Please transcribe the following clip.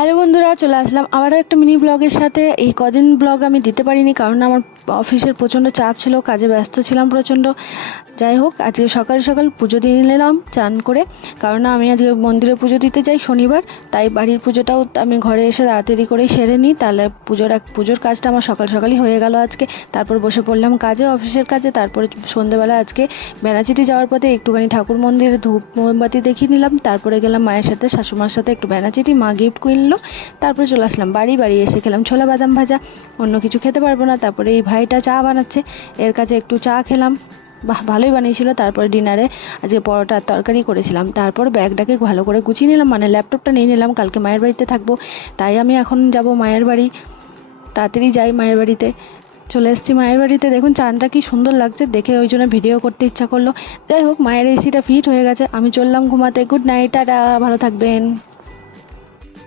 Hello বন্ধুরা, চলে আসলাম আবারও একটা মিনি ব্লগের সাথে। এই কদিন ব্লগ আমি দিতে পারিনি কারণ আমার অফিসের প্রচণ্ড চাপ ছিল, কাজে ব্যস্ত ছিলাম প্রচণ্ড। যাই হোক, আজকে সকাল সকাল পুজো দিয়ে নিলাম চান করে, কারণ আমি আজকে মন্দিরে পুজো দিতে যাই শনিবার। তাই বাড়ির পুজোটাও আমি ঘরে এসে তাড়াতাড়ি করেই সেরে নিই, তাহলে পুজোর কাজটা আমার সকাল সকালই হয়ে গেল আজকে। তারপর বসে পড়লাম কাজে, অফিসের কাজে। তারপরে সন্ধ্যেবেলা আজকে বেনাচিটি যাওয়ার পথে একটুখানি ঠাকুর মন্দিরে ধূপ মোমবাতি দেখিয়ে নিলাম। তারপরে গেলাম মায়ের সাথে, শাশুমার সাথে একটু বেনাচিটি, মা গিফট কিনলো। তারপরে চলে আসলাম বাড়ি এসে খেলাম ছোলা বাদাম ভাজা, অন্য কিছু খেতে পারবো না। তারপরে এই ভাইটা চা বানাচ্ছে, এর কাছে একটু চা খেলাম, বাহ ভালোই বানিয়েছিল। তারপরে ডিনারে আজকে পরোটা আর তরকারি করেছিলাম। তারপর ব্যাগটাকে ভালো করে গুছিয়ে নিলাম, মানে ল্যাপটপটা নিয়ে নিলাম, কালকে মায়ের বাড়িতে থাকবো। তাই আমি এখন যাব মায়ের বাড়ি, তাড়াতাড়ি যাই মায়ের বাড়িতে। চলে এসেছি মায়ের বাড়িতে, দেখুন চাঁদটা কি সুন্দর লাগছে দেখে, ওই জন্য ভিডিও করতে ইচ্ছা করলো। যাই হোক, মায়ের এসিটা ফিট হয়ে গেছে, আমি চললাম ঘুমাতে। গুড নাইট, টাটা, ভালো থাকবেন।